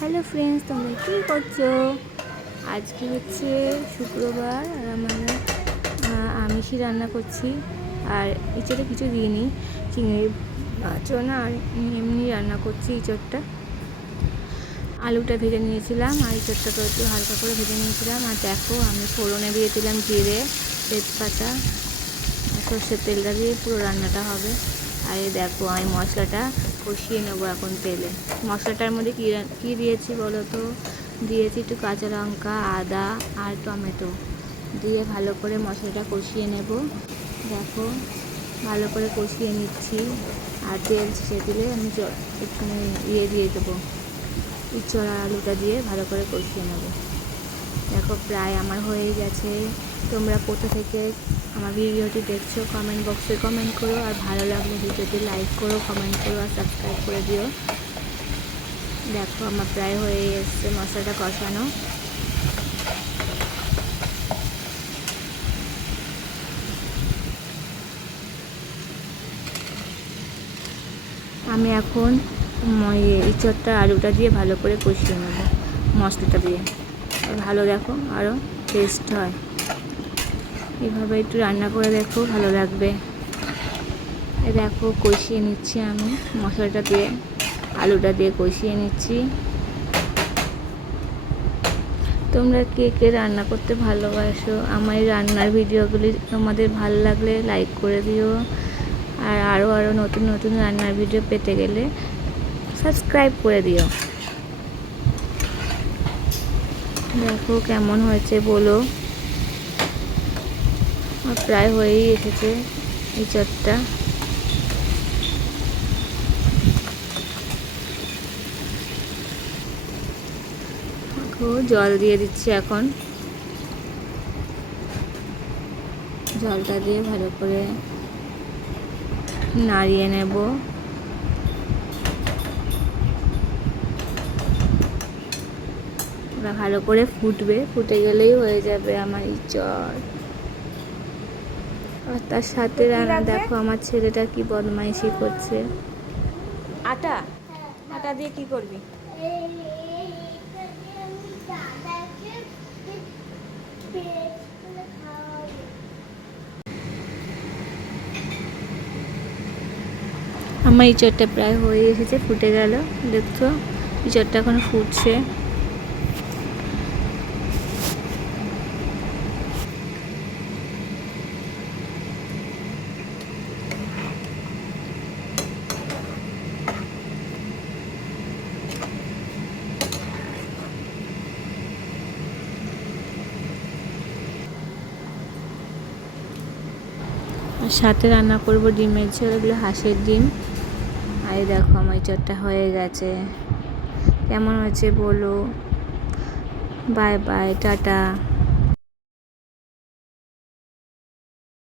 Hello friends, তোমরা কী করছো? আজকে হচ্ছে শুক্রবার আর আমরা আমিষই রান্না করছি। আর ইঁচড়ে কিছু দিইনি, চিংড়ি মাছও না, আর এমনি রান্না করছি। ইঁচড়টা আলুটা ভেজে নিয়েছিলাম আর ইঁচড়টাকে একটু হালকা করে ভেজে নিয়েছিলাম। আর দেখো, আমি ফোড়নে দিয়ে দিলাম জিরে, তেজপাতা, সর্ষের তেলটা দিয়ে পুরো রান্নাটা হবে। আর এই দেখো, আমি মশলাটা কষিয়ে নেবো এখন তেলে। মশলাটার মধ্যে কী দিয়েছি বলো তো? দিয়েছি একটু কাঁচা লঙ্কা, আদা আর টমেটো দিয়ে ভালো করে মশলাটা কষিয়ে নেব। দেখো, ভালো করে কষিয়ে নিচ্ছি। আর তেল ছেড়ে দিলে আমি একটু দিয়ে দেবো, ইঁচড় আর আলুটা দিয়ে ভালো করে কষিয়ে নেব। দেখো, প্রায় আমার হয়ে গেছে। তোমরা কোথা থেকে আমার ভিডিওটি দেখছো কমেন্ট বক্সে কমেন্ট করো। আর ভালো লাগলে ভিডিওটি লাইক করো, কমেন্ট করো আর সাবস্ক্রাইব করে দিও। দেখো, আমার প্রায় হয়ে এসছে মশলাটা কষানো। আমি এখন ইঁচড়টা আলুটা দিয়ে ভালো করে কষিয়ে নেব মশলাটা দিয়ে। ভালো, দেখো, আরও টেস্ট হয়। এভাবে একটু রান্না করে দেখো, ভালো লাগবে। দেখো, কষিয়ে নিচ্ছি আমি মশলাটা দিয়ে, আলুটা দিয়ে কষিয়ে নিচ্ছি। তোমরা কে কে রান্না করতে ভালোবাসো? আমার এই রান্নার ভিডিওগুলি তোমাদের ভালো লাগলে লাইক করে দিও। আর আরও নতুন নতুন রান্নার ভিডিও পেতে গেলে সাবস্ক্রাইব করে দিও। দেখো কেমন হয়েছে বলো। প্রায় হয়েই এসেছে ইঁচড়টা। জল দিয়ে দিচ্ছি এখন। জলটা দিয়ে ভালো করে নাড়িয়ে নেব। ওরা ভালো করে ফুটবে, ফুটে গেলেই হয়ে যাবে আমার ইঁচড়। আর তার সাথে দেখো, আমার ছেলেটা কি বদমাইশি করছে। আটা আটা দিয়ে কি করবি? আমার ইঁচড়টা প্রায় হয়ে এসেছে, ফুটে গেল। দেখছো, ইঁচড়টা এখন ফুটছে। আর সাথে রান্না করবো ডিমের ঝোল, এগুলো হাঁসের ডিম। আর দেখো, আমার ইঁচড়টা হয়ে গেছে। কেমন হয়েছে বলো। Bye bye, tata.